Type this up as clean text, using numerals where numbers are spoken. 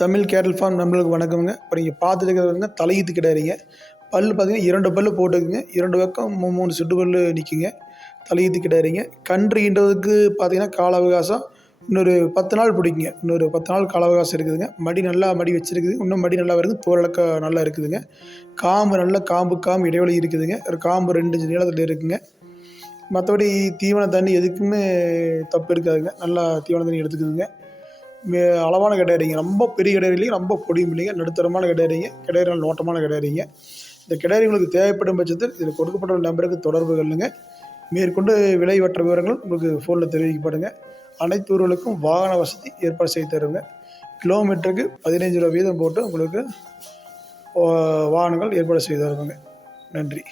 தமிழ் கேட்டல் ஃபார்ம் நம்மளுக்கு வணக்கமுங்க. இப்போ நீங்கள் பார்த்துட்டு இருக்கிறதுங்க தலையீத்து கிடாரிங்க. பல் பார்த்தீங்கன்னா 2 பல்லு போட்டுக்குங்க. 2 பக்கம் 3 சுட்டு பல்லு நிற்குங்க. தலையீத்து கிடாரிங்க. கன்று ஈன்றதுக்கு பார்த்தீங்கன்னா கால அவகாசம் இன்னொரு 10 நாள் பிடிக்குங்க. இன்னொரு 10 நாள் கால அவகாசம் இருக்குதுங்க. மடி வச்சுருக்குது. இன்னும் மடி நல்லா வருது. தோலக்க நல்லா இருக்குதுங்க. காம்பு நல்லா காம்பு இடைவெளி இருக்குதுங்க. ஒரு காம்பு 2 இன்ச்சு நீளத்தில் இருக்குங்க. மற்றபடி தீவன தண்ணி எதுக்குமே தப்பு இருக்காதுங்க. நல்லா தீவன தண்ணி எடுத்துக்குதுங்க. அளவான கிடாரிங்க. ரொம்ப பெரிய கிடாரி இல்லைங்க, ரொம்ப பொடியும் இல்லைங்க, நடுத்தரமான கிடாரிங்க. கிடாரி நல்ல நோட்டமான கிடாரிங்க. இந்த கிடாரி உங்களுக்கு தேவைப்படும் பட்சத்தில் இதில் கொடுக்கப்பட்ட நம்பருக்கு தொடர்பு கொள்ளுங்க. மேற்கொண்டு விலை மற்ற விவரங்கள் உங்களுக்கு ஃபோனில் தெரிவிக்கப்படுங்க. அனைத்து ஊர்களுக்கும் வாகன வசதி ஏற்பாடு செய்து தருங்க. கிலோமீட்டருக்கு 15 ரூபா வீதம் போட்டு உங்களுக்கு வாகனங்கள் ஏற்பாடு செய்து தருவாங்க. நன்றி.